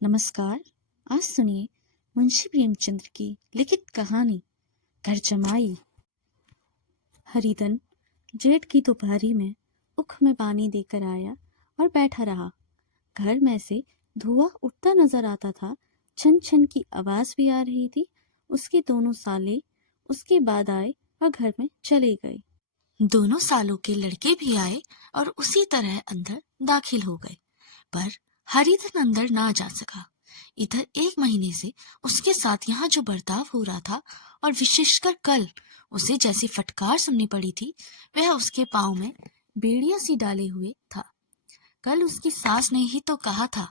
नमस्कार। आज सुनिए मुंशी प्रेमचंद्र की लिखित कहानी घर जमाई। हरिधन जेठ की दोपहरी में उख में पानी देकर आया और बैठा रहा। घर में से धुआं उठता नजर आता था। छन छन की आवाज भी आ रही थी। उसके दोनों साले उसके बाद आए और घर में चले गए। दोनों सालों के लड़के भी आए और उसी तरह अंदर दाखिल हो गए, पर हरिधन अंदर ना जा सका। इधर 1 महीने से उसके साथ यहाँ जो बर्ताव हो रहा था और विशेषकर कल उसे जैसी फटकार सुननी पड़ी थी, वह उसके पाँव में बेड़िया सी डाले हुए था। कल उसकी सास ने ही तो कहा था,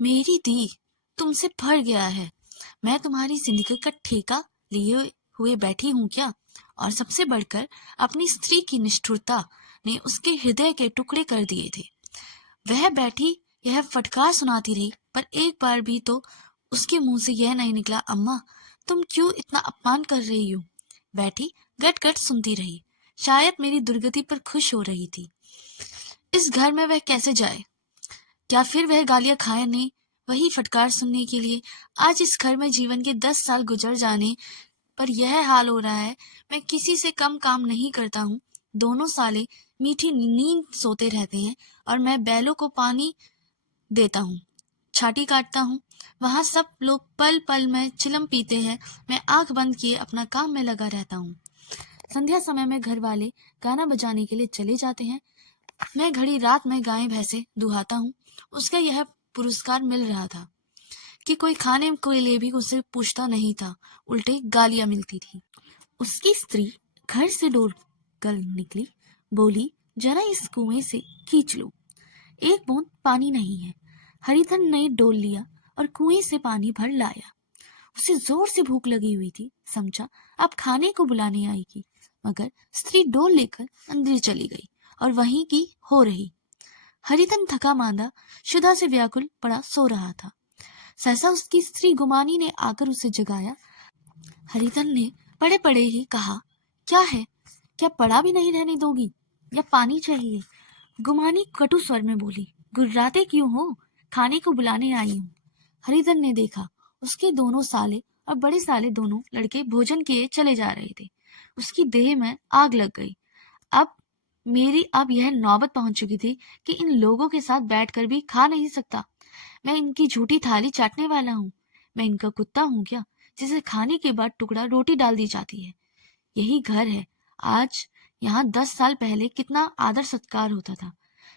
मेरी दी तुमसे भर गया है, मैं तुम्हारी जिंदगी का ठेका लिए हुए बैठी हूँ क्या। और सबसे बढ़कर अपनी स्त्री की निष्ठुरता ने उसके हृदय के टुकड़े कर दिए थे। वह बैठी यह फटकार सुनाती रही, पर एक बार भी तो उसके मुंह से यह नहीं निकला, अम्मा तुम क्यों इतना अपमान कर रही हो। बैठी गट गट सुनती रही। शायद मेरी दुर्गति पर खुश हो रही थी। इस घर में वह कैसे जाए? क्या फिर वह गालियां खाए नहीं? वही फटकार सुनने के लिए आज इस घर में जीवन के 10 साल गुजर जाने पर यह हाल हो रहा है। मैं किसी से कम काम नहीं करता हूँ। दोनों साले मीठी नींद सोते रहते हैं और मैं बैलों को पानी देता हूँ, छाटी काटता हूँ। वहाँ सब लोग पल पल में चिलम पीते हैं। मैं आंख बंद किए अपना काम में लगा रहता हूँ। संध्या समय में घर वाले गाना बजाने के लिए चले जाते हैं। मैं घड़ी रात में गायें भैंसे दुहाता हूँ। उसका यह पुरस्कार मिल रहा था कि कोई खाने के लिए भी उससे पूछता नहीं था, उल्टे गालियां मिलती थी। उसकी स्त्री घर से दौड़ कर निकली, बोली, जरा इस कुएं से खींच लो, एक बूंद पानी नहीं है। हरिधन ने डोल लिया और कुएं से पानी भर लाया। उसे जोर से भूख लगी हुई थी, समझा अब खाने को बुलाने आएगी, मगर स्त्री डोल लेकर अंदर चली गई और वहीं की हो रही। हरिधन थका मांदा शुदा से व्याकुल पड़ा सो रहा था। सहसा उसकी स्त्री गुमानी ने आकर उसे जगाया। हरिधन ने पड़े पड़े ही कहा, क्या है, क्या पड़ा भी नहीं रहने दोगी या पानी चाहिए? गुमानी कटु स्वर में बोली, गुर्राते क्यों हो, खाने को बुलाने आई हूँ। हरिधन ने देखा उसके दोनों साले और बड़े साले दोनों लड़के भोजन किए चले जा रहे थे। उसकी देह में आग लग गई। अब यह नौबत पहुंच चुकी थी कि इन लोगों के साथ बैठकर भी खा नहीं सकता। मैं इनकी झूठी थाली चाटने वाला हूँ। मैं इनका कुत्ता हूँ क्या, जिसे खाने के बाद टुकड़ा रोटी डाल दी जाती है। यही घर है। आज यहाँ 10 साल पहले कितना आदर सत्कार होता था।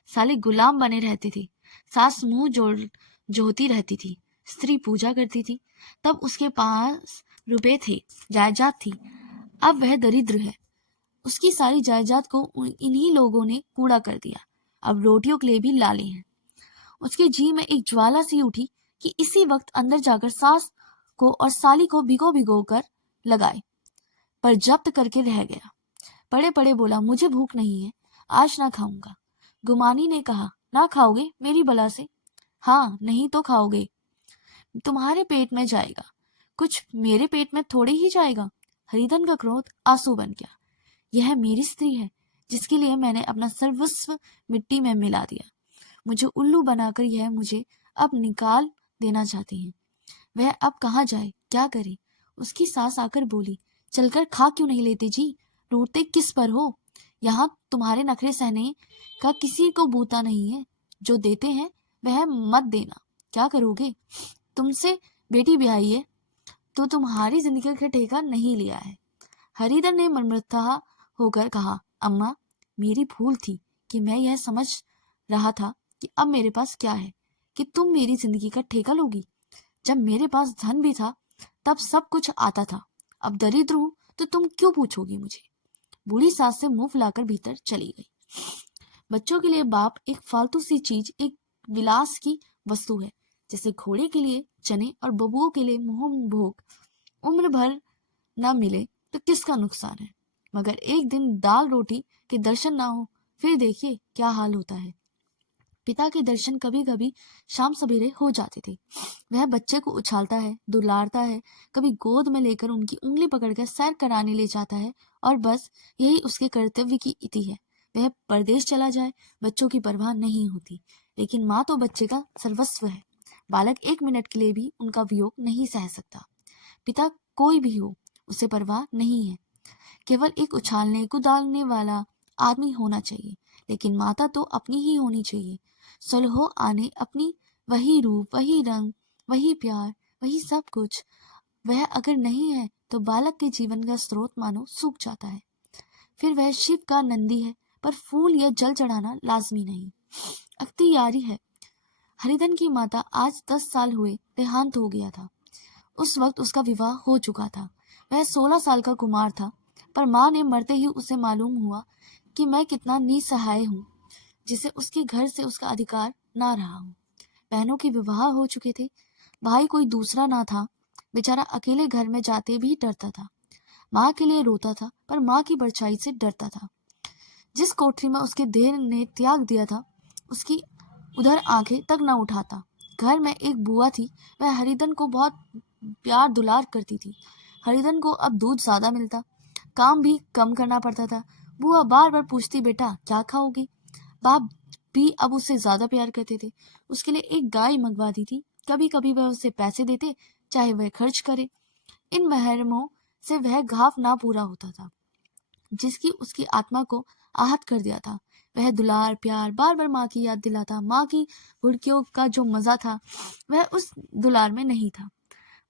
साले गुलाम बने रहते थे। सास मुंह जोहती रहती थी। स्त्री पूजा करती थी। तब उसके पास रुपए थे, जायदाद थी। अब वह दरिद्र है। उसकी सारी जायदाद को इन्हीं लोगों ने कूड़ा कर दिया। अब रोटियों के लिए भी लाले हैं। उसके जी में एक ज्वाला सी उठी कि इसी वक्त अंदर जाकर सास को और साली को भिगो भिगो कर लगाए, पर जब्त करके रह गया। पड़े पड़े बोला, मुझे भूख नहीं है, आज ना खाऊंगा। गुमानी ने कहा, ना खाओगे मेरी बला से? हाँ, नहीं तो खाओगे, तुम्हारे पेट में जाएगा, कुछ मेरे पेट में थोड़े ही जाएगा। हरिधन का क्रोध आंसू बन गया। यह मेरी स्त्री है, जिसके लिए मैंने अपना सर्वस्व मिट्टी में मिला दिया। मुझे उल्लू बनाकर यह मुझे अब निकाल देना चाहती है। वह अब कहाँ जाए, क्या करे? उसकी सास आकर बोली, चलकर खा क्यों नहीं लेते जी, रोते किस पर हो? यहाँ तुम्हारे नखरे सहने का किसी को बूता नहीं है। जो देते हैं वह मत देना, क्या करोगे? तुमसे बेटी ब्याही है तो तुम्हारी जिंदगी का ठेका नहीं लिया है। हरिधन ने मर्मता होकर कहा, अम्मा मेरी भूल थी कि मैं यह समझ रहा था कि अब मेरे पास क्या है कि तुम मेरी जिंदगी का ठेका लोगी। जब मेरे पास धन भी था तब सब कुछ आता था, अब दरिद्र हूं तो तुम क्यों पूछोगी मुझे? बूढ़ी सास से मुंह फुलाकर भीतर चली गई। बच्चों के लिए बाप एक फालतू सी चीज, एक विलास की वस्तु है, जैसे घोड़े के लिए चने और बबुओं के लिए मोह भोग। उम्र भर न मिले तो किसका नुकसान है, मगर एक दिन दाल रोटी के दर्शन ना हो, फिर देखिए क्या हाल होता है। पिता के दर्शन कभी कभी शाम सवेरे हो जाते थे। वह बच्चे को उछालता है, दुलारता है, कभी गोद में लेकर उनकी उंगली पकड़कर सैर कराने ले जाता है, और बस यही उसके कर्तव्य की इति है। वह परदेश चला जाए, बच्चों की परवाह नहीं होती, लेकिन माँ तो बच्चे का सर्वस्व है। बालक 1 मिनट के लिए भी उनका वियोग नहीं सह सकता। पिता कोई भी हो, उसे परवाह नहीं है, केवल एक उछालने कुदालने वाला आदमी होना चाहिए। लेकिन माता तो अपनी ही होनी चाहिए, सुलहो आने अपनी, वही रूप, वही रंग, वही प्यार, वही सब कुछ। वह अगर नहीं है तो बालक के जीवन का स्रोत मानो सूख जाता है। फिर वह शिव का नंदी है, पर फूल या जल चढ़ाना लाजमी नहीं, अख्तियारी है। हरिधन की माता आज 10 साल हुए देहांत हो गया था। उस वक्त उसका विवाह हो चुका था। वह 16 साल का कुमार था, पर माँ ने मरते ही उसे मालूम हुआ कि मैं कितना निसहाय हूँ, जिसे उसके घर से उसका अधिकार ना रहा हूँ। बहनों के विवाह हो चुके थे, भाई कोई दूसरा ना था। बेचारा अकेले घर में जाते भी डरता था। माँ के लिए रोता था, पर माँ की परछाई से डरता था। जिस कोठरी में उसके देह ने त्याग दिया था, उसकी उधर आंखें तक न उठाता। घर में एक बुआ थी, वह हरिधन को बहुत प्यार दुलार करती थी। हरिधन को अब दूध ज्यादा मिलता, काम भी कम करना पड़ता था। बुआ बार बार पूछती, बेटा क्या खाओगी? बाप भी अब उससे ज्यादा प्यार करते थे। उसके लिए एक गाय मंगवा दी थी। कभी कभी वह उसे पैसे देते, चाहे वह खर्च करे। इन महरमों से वह घाव ना पूरा होता था, जिसकी उसकी आत्मा को आहत कर दिया था। वह दुलार प्यार बार बार माँ की याद दिलाता। माँ की हुड़कियों का जो मजा था, वह उस दुलार में नहीं था।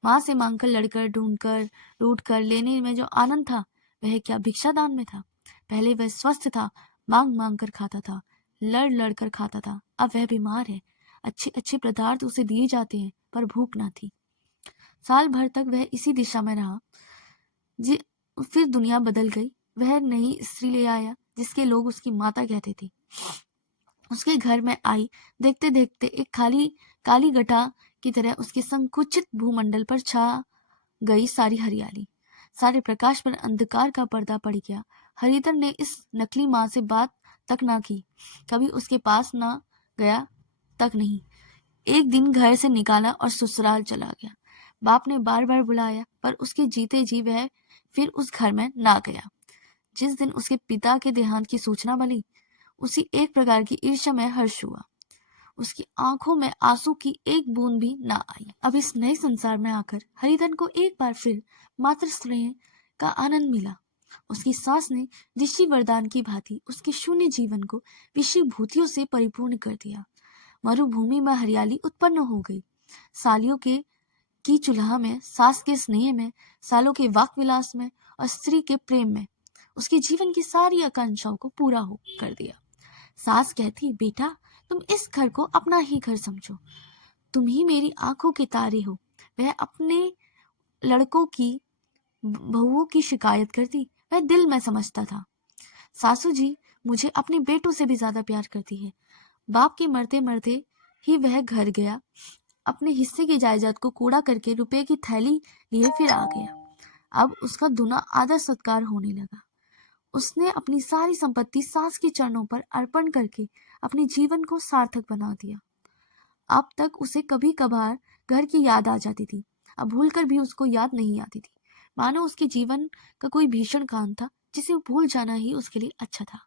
माँ से मांगकर, लड़कर, ढूंढकर, रूठ कर लेने में जो आनंद था, वह क्या भिक्षादान में था। पहले वह स्वस्थ था, मांग मांग कर खाता था, लड़ लड़ कर खाता था। अब वह बीमार है, अच्छे अच्छे पदार्थ उसे दिए जाते हैं, पर भूख ना थी। साल भर तक वह इसी दिशा में रहा। फिर दुनिया बदल गई। वह नई स्त्री ले आया, जिसके लोग उसकी माता कहते थे। उसके घर में आई, देखते देखते एक खाली काली गठा की तरह उसके संकुचित भूमंडल पर छा गई सारी हरियाली। सारे प्रकाश पर अंधकार का पर्दा पड़ गया। हरिधन ने इस नकली माँ से बात तक ना की, कभी उसके पास ना गया तक नहीं। एक दिन घर से निकाला और ससुराल चला गया। बाप ने बार बार बुलाया, पर उसके जीते जी वह फिर उस घर में ना गया। जिस दिन उसके पिता के देहांत की सूचना मिली, उसी एक प्रकार की ईर्ष्या में हर्ष हुआ। उसकी आंखों में आंसू की एक बूंद भी ना आई। अब इस नए संसार में आकर हरिधन को एक बार फिर मातृ स्नेह का आनंद मिला। उसकी सास ने ऋषि वरदान की भांति उसके शून्य जीवन को विषयभूतियों से परिपूर्ण कर दिया। मरुभूमि में हरियाली उत्पन्न हो गई। सालियों के की चूल्हा में, सास के स्नेह में, सालों के वाक विलास में और स्त्री के प्रेम में उसके जीवन की सारी आकांक्षाओं को पूरा हो कर दिया। सास कहती, बेटा तुम इस घर को अपना ही घर समझो, तुम ही मेरी आंखों के तारे हो। वह अपने लड़कों की बहुओं की शिकायत करती, वह दिल में समझता था। सासू जी मुझे अपने बेटों से भी ज्यादा प्यार करती है। बाप के मरते मरते ही वह घर गया, अपने हिस्से की जायदाद को कूड़ा करके रुपए की थैली लिए फिर आ गया। अब उसका दुना आदर सत्कार होने लगा। उसने अपनी सारी संपत्ति सास के चरणों पर अर्पण करके अपने जीवन को सार्थक बना दिया। अब तक उसे कभी कभार घर की याद आ जाती थी, अब भूलकर भी उसको याद नहीं आती थी, मानो उसके जीवन का कोई भीषण काम था जिसे भूल जाना ही उसके लिए अच्छा था।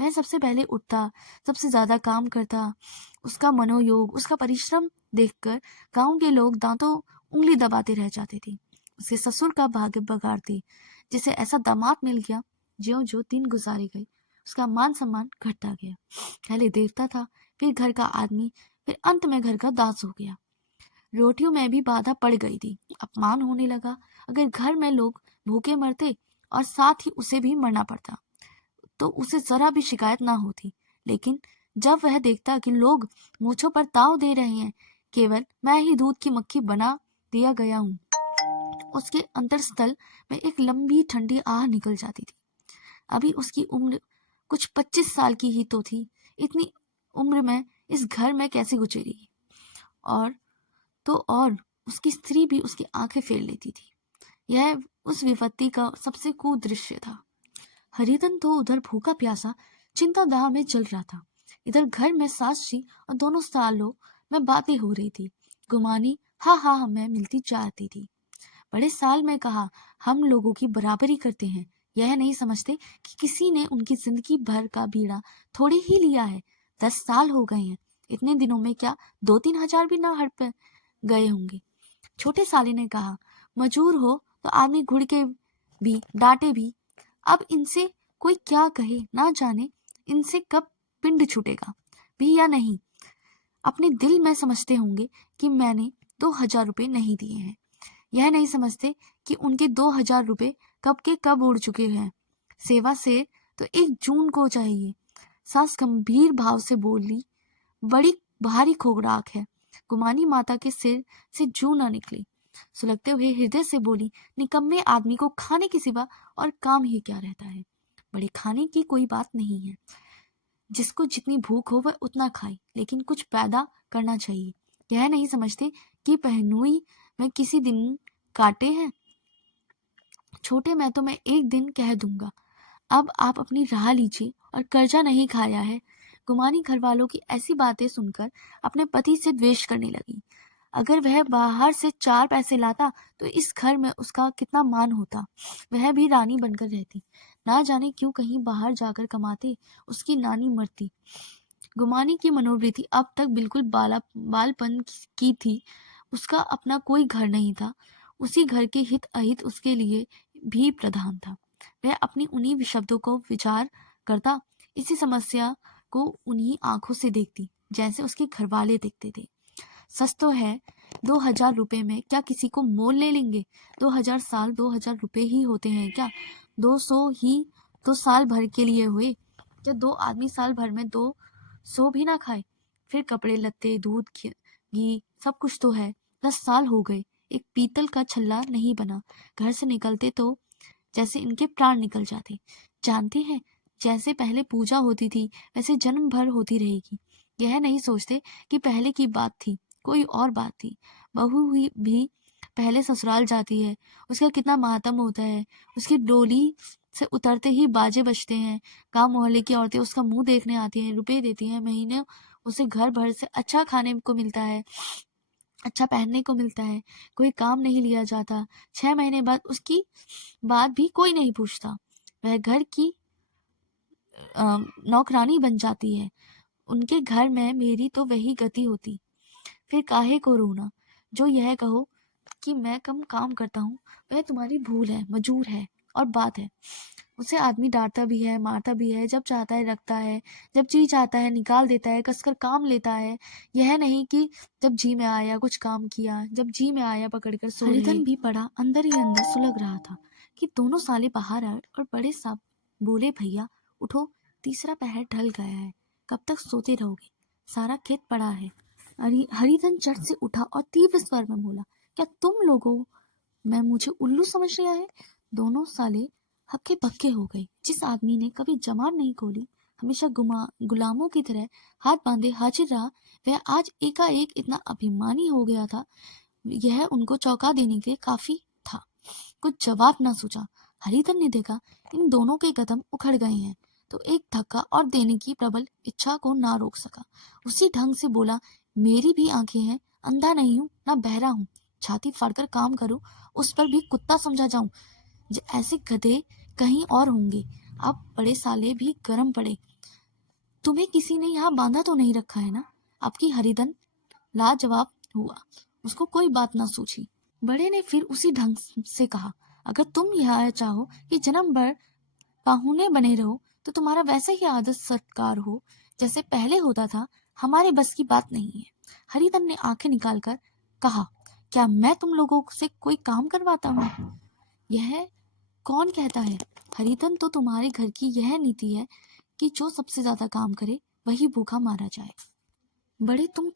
वह सबसे पहले उठता, सबसे ज्यादा काम करता। उसका मनोयोग, उसका परिश्रम देखकर गांव के लोग दांतों उंगली दबाते रह जाते थे। उसके ससुर का भाग्य बगाड़ते, जिसे ऐसा दामाद मिल गया। ज्यों ज्यों दिन गुजारे गए, उसका मान सम्मान घटता गया। पहले देवता था, फिर घर का आदमी, फिर अंत में घर का दास हो गया। रोटियों में भी बाधा पड़ गई थी, अपमान होने लगा। अगर घर में लोग भूखे मरते और साथ ही उसे भी मरना पड़ता, तो उसे जरा भी शिकायत ना होती। लेकिन जब वह देखता कि लोग मूंछों पर ताव दे रहे हैं, केवल मैं ही दूध की मक्खी बना दिया गया हूँ, उसके अंतरस्थल में एक लंबी ठंडी आह निकल जाती थी। अभी उसकी उम्र कुछ 25 साल की ही तो थी। इतनी उम्र में इस घर में कैसे गुजरेगी? और और उसकी स्त्री भी उसकी आंखें फेर लेती थी। यह उस विपत्ति का सबसे कुदृश्य था। हरिधन तो उधर भूखा प्यासा चिंता दाह में जल रहा था। इधर घर में सास जी और दोनों सालों में बातें हो रही थी। गुमानी हा हा हमें मिलती जाती थी। बड़े साल में कहा, हम लोगों की बराबरी करते हैं। यह नहीं समझते कि किसी ने उनकी जिंदगी भर का बीड़ा थोड़ी ही लिया है। 10 साल हो गए हैं। इतने दिनों में क्या 2-3 हजार भी ना हट पे गए होंगे। छोटे साले ने कहा, मजूर हो तो आदमी घुड़ के भी डांटे भी। अब इनसे कोई क्या कहे, ना जाने इनसे कब पिंड छूटेगा भी या नहीं। अपने दिल में समझते होंगे कि मैंने 2,000 रुपये नहीं दिए हैं। यह नहीं समझते कि उनके 2,000 रुपये कब के कब उड़ चुके हैं। सेवा से तो 1 जून को चाहिए। सास गंभीर भाव से बोली, बड़ी भारी खोगराक है। गुमानी माता के सिर से जू न निकली। सुलगते हुए हृदय से बोली, निकम्मे आदमी को खाने के सिवा और काम ही क्या रहता है। बड़े खाने की कोई बात नहीं है, जिसको जितनी भूख हो वह उतना खाए, लेकिन कुछ पैदा करना चाहिए। यह नहीं समझते कि पहनुई में किसी दिन काटे हैं। छोटे मैं तो मैं एक दिन कह दूंगा, अब आप अपनी राह लीजिए और कर्जा नहीं खाया है। गुमानी घर वालों की ऐसी बातें सुनकर अपने पति से द्वेष करने लगी। अगर वह बाहर से 4 पैसे लाता तो इस घर में उसका कितना मान होता। वह भी रानी बनकर रहती। ना जाने क्यों कहीं बाहर जाकर कमाते उसकी नानी मरती। गुमानी की मनोवृत्ति अब तक बिल्कुल बालपन की थी। उसका अपना कोई घर नहीं था। उसी घर के हित अहित उसके लिए भी प्रधान था। वह अपनी उन्हीं शब्दों को विचार करता, इसी समस्या को उन्हीं आंखों से देखती जैसे उसके घरवाले देखते थे। सच तो है, 2,000 रुपये में क्या किसी को मोल ले लेंगे। 2,000 साल 2,000 रुपये ही होते हैं क्या। 200 ही तो साल भर के लिए हुए। क्या 2 आदमी साल भर में 200 भी ना खाए। फिर कपड़े लत्ते, दूध, घी सब कुछ तो है। 10 साल हो गए, एक पीतल का छल्ला नहीं बना। घर से निकलते तो जैसे इनके प्राण निकल जाते। जानते हैं, जैसे पहले पूजा होती थी वैसे जन्म भर होती रहेगी। यह नहीं सोचते कि पहले की बात थी, कोई और बात थी। बहू हुई भी पहले ससुराल जाती है, उसका कितना मातम होता है। उसकी डोली से उतरते ही बाजे बजते हैं। गांव मोहल्ले की औरतें उसका मुंह देखने आती हैं, रुपए देती हैं। महीने उसे घर भर से अच्छा खाने को मिलता है, अच्छा पहनने को मिलता है। कोई काम नहीं लिया जाता। 6 महीने बाद उसकी बात भी कोई नहीं पूछता। वह घर की नौकरानी बन जाती है। उनके घर में मेरी तो वही गति होती। फिर काहे को रोना। जो यह कहो कि मैं कम काम करता हूँ, वह तुम्हारी भूल है, मजूर है और बात है। उसे आदमी डांटता भी है, मारता भी है, जब चाहता है रखता है, जब जी चाहता है निकाल देता है, कसकर काम लेता है। यह नहीं कि जब जी में आया कुछ काम किया, जब जी में आया पकड़कर सो रहे। हरिधन भी पड़ा अंदर ही अंदर सुलग रहा था कि दोनों साले बाहर आए और बड़े साहब बोले, भैया उठो, तीसरा पहर ढल गया है, कब तक सोते रहोगे, सारा खेत पड़ा है। हरिधन झट से उठा और तीव्र स्वर में बोला, क्या तुम लोगों मैं मुझे उल्लू समझ लिया है। दोनों साले हक्के बक्के हो गए। जिस आदमी ने कभी जबान नहीं खोली, हमेशा गुलामों की तरह हाथ बांधे हाजिर रहा, वह आज एकाएक इतना अभिमानी हो गया था। यह उनको चौंका देने के लिए काफी था। कुछ जवाब न सूझा। हरिधन ने देखा इन दोनों के कदम उखड़ गए हैं, तो एक धक्का और देने की प्रबल इच्छा को ना रोक सका। उसी ढंग से बोला, मेरी भी आंखें हैं, अंधा नहीं हूं ना बहरा हूं। छाती फाड़कर काम करूं, उस पर भी कुत्ता समझा जाऊं। ऐसे गधे कहीं और होंगे। अब बड़े साले भी गर्म पड़े। तुम्हें किसी ने यहाँ बांधा तो नहीं रखा है ना। आपकी हरिधन लाजवाब हुआ। उसको कोई बात ना सूझी। बड़े ने फिर उसी ढंग से कहा, अगर तुम यह चाहो कि जन्म भर पाहुने बने रहो तो तुम्हारा वैसे ही आदर सत्कार हो जैसे पहले होता था, हमारे बस की बात नहीं है। हरिधन ने आंखें निकालकर कहा, क्या मैं तुम लोगों से कोई काम करवाता हूँ। यह कौन कहता है। हरिधन, तो तुम्हारे घर की यह नीति है कि जो सबसे ज्यादा काम करे वही भूखा मारा जाए। बड़े, तुम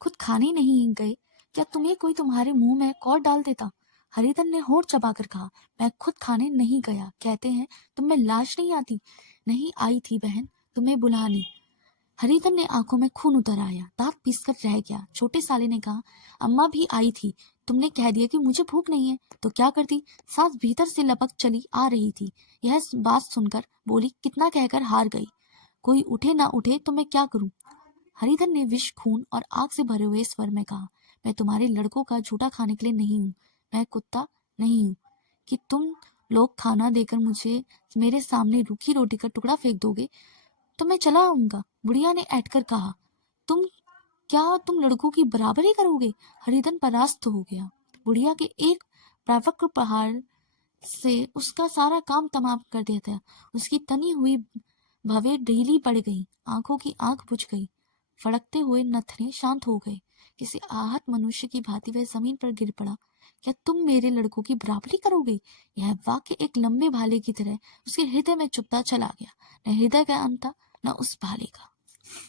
खुद खाने नहीं गए, क्या तुम्हें कोई तुम्हारे मुंह में कौर डाल देता। हरिधन ने होठ चबाकर कहा, मैं खुद खाने नहीं गया। कहते हैं तुम्हें लाज नहीं आती। नहीं आई थी बहन तुम्हें बुलाने। हरिधन ने आंखों में खून उतर आया, दांत पीसकर रह गया। छोटे साले ने कहा, अम्मा भी आई थी, तुमने कह दिया कि मुझे भूख नहीं है, तो क्या करती। सास भीतर से लपक चली आ रही थी। यह बात सुनकर बोली, कितना कहकर हार गई। कोई उठे ना उठे तो मैं क्या करूं। हरिधन ने विष, खून और आग से भरे हुए स्वर में कहा, मैं तुम्हारे लड़कों का झूठा खाने के लिए नहीं हूँ। मैं कुत्ता नहीं हूँ कि तुम लोग खाना देकर मुझे मेरे सामने रूखी रोटी का टुकड़ा फेंक दोगे तो मैं चला आऊंगा। बुढ़िया ने ऐंठ कर कहा, क्या तुम लड़कों की बराबरी करोगे? हरिधन परास्त हो गया। बुढ़िया के एक प्रावक प्रहार से उसका सारा काम तमाम कर दिया था। उसकी तनी हुई भवें ढीली पड़ गई, आंखों की आंख बुझ गई, फड़कते हुए नथने शांत हो गए। किसी आहत मनुष्य की भांति वह जमीन पर गिर पड़ा। क्या तुम मेरे लड़कों की बराबरी करोगे? यह वाक्य एक लंबे भाले की तरह उसके हृदय में चुभता चला गया। न हृदय का अंत था, न उस भाले का।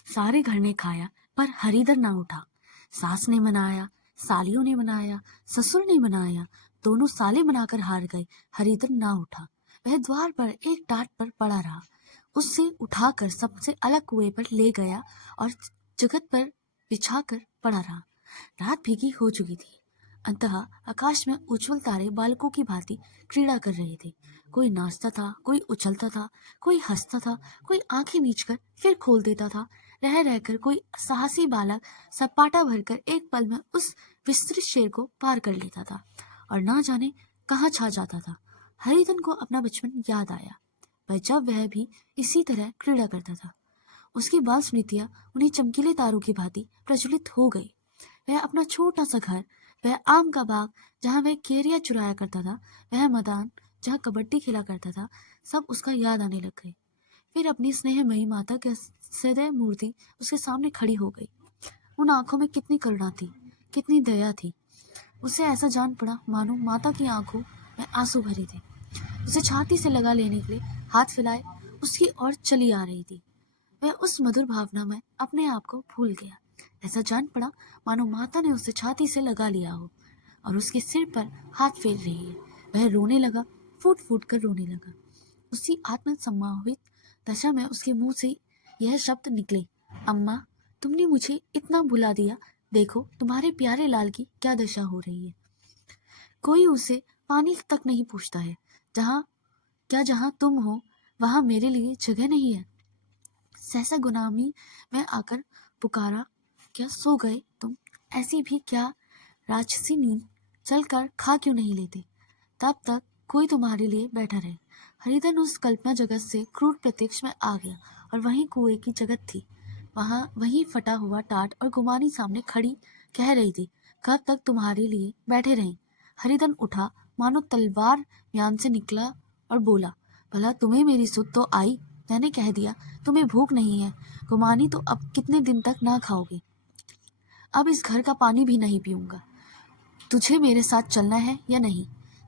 सारे घर ने खाया पर हरिधर ना उठा। सास ने मनाया, सालियों ने मनाया, ससुर ने मनाया, दोनों साले मनाकर हार गए। हरिधर ना उठा। वह द्वार पर एक टाट पर पड़ा रहा। उससे उठाकर सबसे अलग कुएं पर ले गया और जगत पर बिछाकर पड़ा रहा। रात भीगी हो चुकी थी। अंततः आकाश में उज्जवल तारे बालकों की भांति क्रीड़ा कर रहे थे। कोई नाचता था, कोई उछलता था, कोई हंसता था, कोई आंखें मीचकर फिर खोल देता था। रह रहकर कोई साहसी बालक सपाटा भरकर एक पल में उस विस्तृत शेर को पार कर लेता था और ना जाने कहाँ छा जाता था। हरिधन को अपना बचपन याद आया, पर जब वह भी इसी तरह क्रीड़ा करता था। उसकी बाल स्मृतियां उन्हें चमकीले तारों की भांति प्रज्वलित हो गई। वह अपना छोटा सा घर, वह आम का बाग जहाँ वह केरिया चुराया करता था, वह मैदान जहाँ कबड्डी खेला करता था, सब उसका याद आने लग गए। फिर अपनी स्नेहमयी माता की सदैव मूर्ति उसके सामने खड़ी हो गई। उन आंखों में कितनी करुणा थी, कितनी दया थी। उसे ऐसा जान पड़ा मानो माता की आंखों में आंसू भरे थे। उसे छाती से लगा लेने के लिए हाथ फैलाए उसकी ओर चली आ रही थी। वह उस मधुर भावना में अपने आप को भूल गया। ऐसा जान पड़ा मानो माता ने उसे छाती से लगा लिया हो और उसके सिर पर हाथ फेर रही है। वह रोने लगा, फूट फूट कर रोने लगा। उसी आत्म सम्मोहित दशा में उसके मुंह से यह शब्द निकले, अम्मा, तुमने मुझे इतना भुला दिया। देखो तुम्हारे प्यारे लाल की क्या दशा हो रही है। कोई उसे पानी तक नहीं पूछता है। जहाँ तुम हो वहां मेरे लिए जगह नहीं है। सहसा गुलामी में आकर पुकारा, क्या सो गए तुम? ऐसी भी क्या राक्षसी नींद? चलकर खा क्यों नहीं लेते? तब तक कोई तुम्हारे लिए बैठा रहे। हरिधन उस कल्पना जगत से क्रूर प्रत्यक्ष में आ गया और वहीं कुएं की जगत थी। वहीं फटा हुआ टाट और गुमानी सामने खड़ी कह रही थी, कब तक तुम्हारे लिए बैठे रहें? हरिधन उठा, मानो तलवार म्यान से निकला और बोला, भला तुम्हें मेरी सुध तो आई? मैंने कह दिया तुम्हें भूख नहीं है। गुमानी तो अब कितने दिन तक ना खाओगे? अब इस घर का पानी भी नहीं पीऊंगा। तुझे मेरे साथ चलना है या नहीं?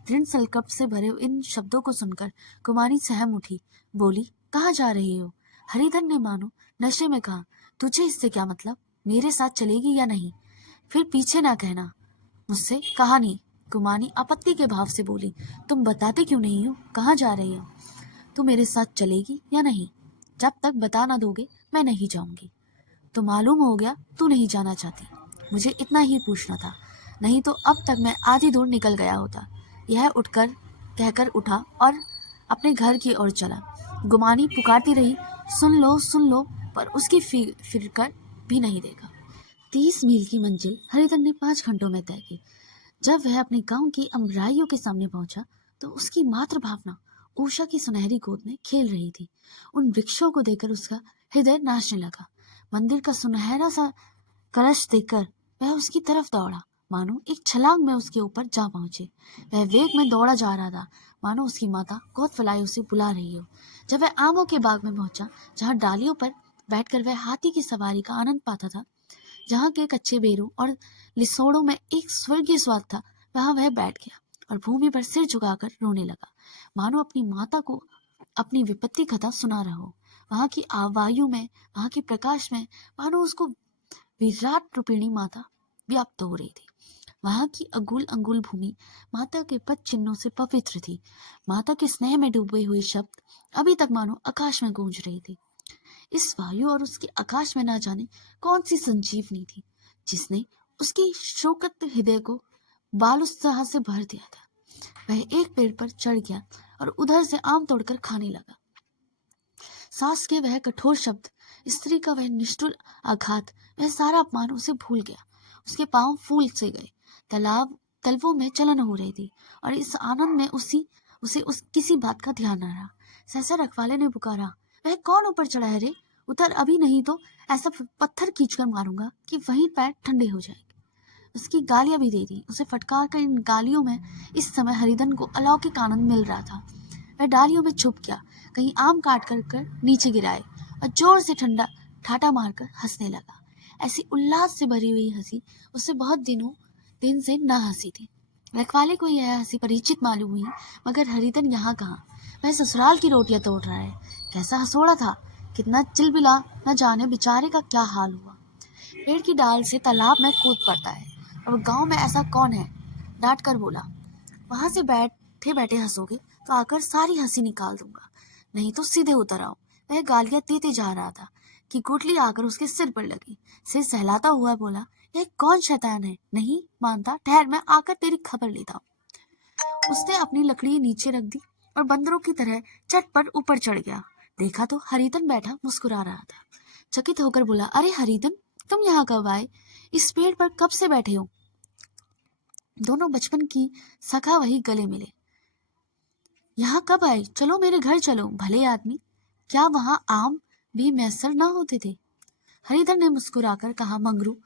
दृढ़ संकल्प से भरे इन शब्दों को सुनकर कुमारी सहम उठी, बोली, कहाँ जा रही हो? हरिधन ने मानो नशे में कहा, तुझे इससे क्या मतलब? मेरे साथ चलेगी या नहीं? फिर पीछे ना कहना। मुझसे कहा नहीं। कुमारी आपत्ति के भाव से बोली, तुम बताते क्यों नहीं हो कहाँ जा रही हो? तू मेरे साथ चलेगी या नहीं? जब तक बता ना दोगे मैं नहीं जाऊंगी। तो मालूम हो गया तू नहीं जाना चाहती। मुझे इतना ही पूछना था, नहीं तो अब तक मैं आधी दूर निकल गया होता। यह उठकर कहकर उठा और अपने घर की ओर चला। गुमानी पुकारती रही, सुन लो, पर उसकी फिरकर भी नहीं देखा। 30 मील की मंजिल हरिधन ने 5 घंटों में तय की। जब वह अपने गांव की अमराइयों के सामने पहुंचा तो उसकी मातृभावना उषा की सुनहरी गोद में खेल रही थी। उन वृक्षों को देखकर उसका हृदय नाचने लगा। मंदिर का सुनहरा सा कलश देखकर वह उसकी तरफ दौड़ा, मानो एक छलांग में उसके ऊपर जा पहुंचे। वह वेग में दौड़ा जा रहा था, मानो उसकी माता गोद फैलाए उसे बुला रही हो। जब वह आमों के बाग में पहुंचा, जहाँ डालियों पर बैठकर वह हाथी की सवारी का आनंद पाता था, जहाँ के कच्चे बेरों और लिसोड़ों में एक स्वर्गीय स्वाद था, वहां वह बैठ गया और भूमि पर सिर झुकाकर रोने लगा, मानो अपनी माता को अपनी विपत्ति कथा सुना रहा हो। वहां की वायु में, वहां के प्रकाश में, मानो उसको विराट रूपिणी माता व्याप्त हो रही थी। वहां की अगुल अंगुल भूमि माता के पद चिन्हों से पवित्र थी। माता के स्नेह में डूबे हुए शब्द अभी तक मानो आकाश में गूंज रहे थे। इस वायु और उसके आकाश में ना जाने कौन सी संजीवनी थी जिसने उसकी शोकत हृदय को बाल उत्साह से भर दिया था। वह एक पेड़ पर चढ़ गया और उधर से आम तोड़कर खाने लगा। सास के वह कठोर शब्द, स्त्री का वह निष्ठुर आघात, वह सारा अपमान उसे भूल गया। उसके पांव फूल से गए, तलवों में चलन हो रही थी और इस आनंद में उसे किसी बात का ध्यान न रहा। सहसा रखवाले ने पुकारा, वह कौन ऊपर चढ़ा है रे? उतर अभी, नहीं तो ऐसा पत्थर खींचकर मारूंगा कि वहीं पैर ठंडे हो जाएंगे। उसकी गालियां भी दे दी। उसे फटकार कर इन गालियों में इस समय हरिधन को अलौकिक आनंद मिल रहा था। वह डालियों में छुप गया, कहीं आम काट कर नीचे गिराए और जोर से ठंडा ठाटा मारकर हंसने लगा। ऐसी उल्लास से भरी हुई हंसी उसे बहुत दिन से न हंसी थी। रखवाले को यह हंसी परिचित मालूम हुई, मगर हरिधन यहाँ कहाँ, वह ससुराल की रोटियां तोड़ रहा है। कैसा हंसोड़ा था, कितना चिलबिला, न जाने बेचारे का क्या हाल हुआ। पेड़ की डाल से तालाब में कूद पड़ता है। अब गांव में ऐसा कौन है, डांट कर बोला। वहां से बैठे बैठे हंसोगे तो आकर सारी हंसी निकाल दूंगा, नहीं तो सीधे उतर आओ। वह गालियां देते जा रहा था कि गुटली आकर उसके सिर पर लगी। सिर सहलाता हुआ बोला, यह कौन शैतान है, नहीं मानता, ठहर मैं आकर तेरी खबर लेता हूँ। उसने अपनी लकड़ी नीचे रख दी और बंदरों की तरह चटपट ऊपर चढ़ गया। देखा तो हरिधन बैठा मुस्कुरा रहा था। चकित होकर बोला, अरे हरिधन, तुम यहाँ कब आए? इस पेड़ पर कब से बैठे हो? दोनों बचपन की सखा वही गले मिले। यहाँ कब आए? चलो मेरे घर चलो। भले आदमी, क्या वहाँ आम भी मैसर न होते थे? हरिधन ने मुस्कुराकर कहा, मंगरू,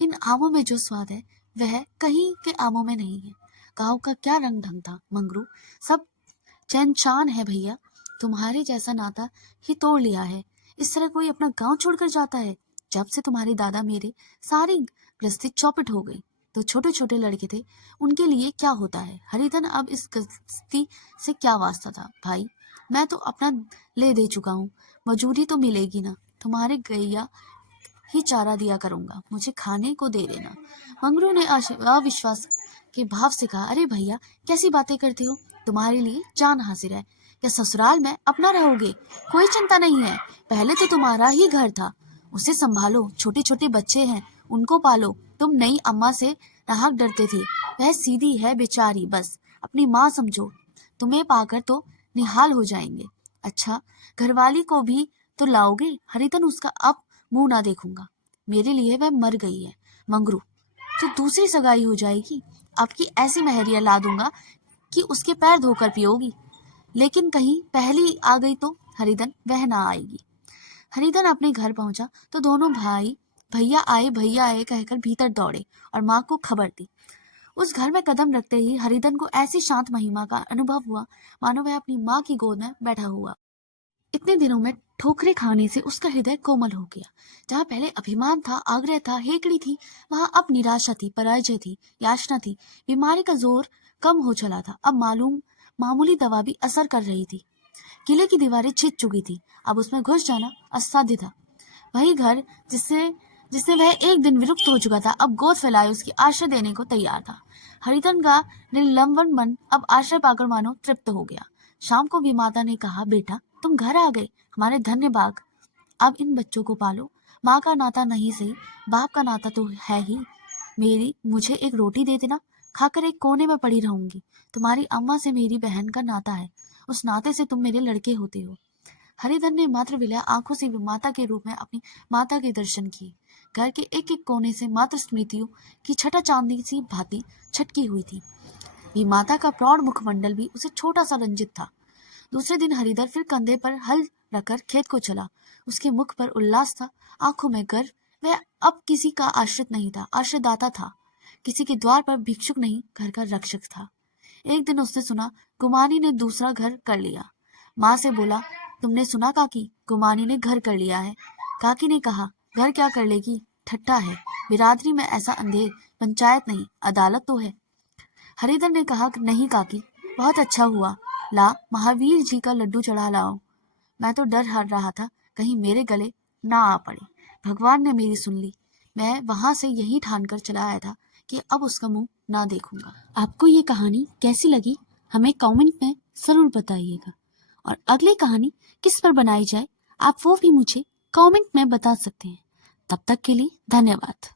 इन आमों में जो स्वाद है वह कहीं के आमों में नहीं है। गाँव का क्या रंग ढंग था मंगरू, सब चैन चान है भैया। तुम्हारे जैसा नाता ही तोड़ लिया है। इस तरह कोई अपना गांव छोड़कर जाता है? जब से तुम्हारे दादा मेरे सारी गृहस्थी चौपट हो गई, तो छोटे छोटे लड़के थे, उनके लिए क्या होता है? हरिधन, अब इस गृहस्थी से क्या वास्ता था भाई? मैं तो अपना ले दे चुका हूँ, मजूरी तो मिलेगी ना। तुम्हारे गैया ही चारा दिया करूंगा, मुझे खाने को दे देना। मंगरू ने अविश्वास के भाव से कहा, अरे भैया, कैसी बातें करते हो? तुम्हारे लिए जान हाजिर है। या ससुराल में अपना रहोगे? कोई चिंता नहीं है, पहले तो तुम्हारा ही घर था, उसे संभालो। छोटे छोटे बच्चे हैं, उनको पालो। तुम नई अम्मा से नाहक डरते थे, वह सीधी है बेचारी, बस अपनी माँ समझो। तुम्हें पाकर तो निहाल हो जाएंगे। अच्छा, घरवाली को भी तो लाओगे? हरिधन, उसका अब मुंह ना देखूंगा, मेरे लिए वह मर गई है। मंगरू, तो दूसरी सगाई हो जाएगी। आपकी ऐसी मेहरिया ला दूंगा कि उसके पैर धोकर पियोगी। लेकिन कहीं पहली आ गई तो? हरिधन, वह ना आएगी। हरिधन अपने घर पहुंचा तो दोनों भाई भैया आए कहकर भीतर दौड़े और माँ को खबर दी। उस घर में कदम रखते ही हरिधन को ऐसी शांत महिमा का अनुभव हुआ, मानो वह अपनी माँ की गोद में बैठा हुआ। इतने दिनों में ठोकरे खाने से उसका हृदय कोमल हो गया। जहाँ पहले अभिमान था, आग्रह था, हेकड़ी थी, वहां अब निराशा थी, पराजय थी, याचना थी। बीमारी का जोर कम हो चला था। अब मामूली दवा भी असर कर रही थी। किले की दीवारें छिद चुकी थी, अब उसमें घुस जाना असाध्य था। वही घर जिससे वह एक दिन विरुक्त हो चुका था, अब गोद फैलाए उसकी आश्रय देने को तैयार था। हरिधन का निर्लंबन मन अब आश्रय पाकर मानो तृप्त हो गया। शाम को भी माता ने कहा, बेटा तुम घर आ गए, हमारे धन्य बाग। अब इन बच्चों को पालो। माँ का नाता नहीं सही, बाप का नाता तो है ही। मुझे एक रोटी दे देना, खाकर एक कोने में पड़ी रहूंगी। तुम्हारी अम्मा से मेरी बहन का नाता है, उस नाते से तुम मेरे लड़के होते हो। हरिधन ने मात्र विलय आंखों से माता के रूप में अपनी माता के दर्शन किए। घर के एक एक कोने से मात्र स्मृतियों की छटा चांदी सी भांति छटकी हुई थी। भी माता का प्रौढ़ मुखमंडल भी उसे छोटा सा रंजित था। दूसरे दिन हरिधर फिर कंधे पर हल रखकर खेत को चला। उसके मुख पर उल्लास था, आंखों में गर्व। वह अब किसी का आश्रित नहीं था, आश्रयदाता था। किसी के द्वार पर भिक्षुक नहीं, घर का रक्षक था। एक दिन उसने सुना गुमानी ने दूसरा घर कर लिया। माँ से बोला, तुमने सुना काकी, गुमानी ने घर कर लिया है। काकी ने कहा, घर क्या कर लेगी, ठट्टा है। बिरादरी में ऐसा अंधेर, पंचायत नहीं, अदालत तो है। हरिधर ने कहा, नहीं काकी, बहुत अच्छा हुआ। ला महावीर जी का लड्डू चढ़ा लाओ। मैं तो डर हर रहा था कहीं मेरे गले ना आ पड़े। भगवान ने मेरी सुन ली। मैं वहां से यही ठान कर चला आया था कि अब उसका मुंह ना देखूंगा। आपको ये कहानी कैसी लगी हमें कमेंट में जरूर बताइएगा, और अगली कहानी किस पर बनाई जाए आप वो भी मुझे कमेंट में बता सकते हैं। तब तक के लिए धन्यवाद।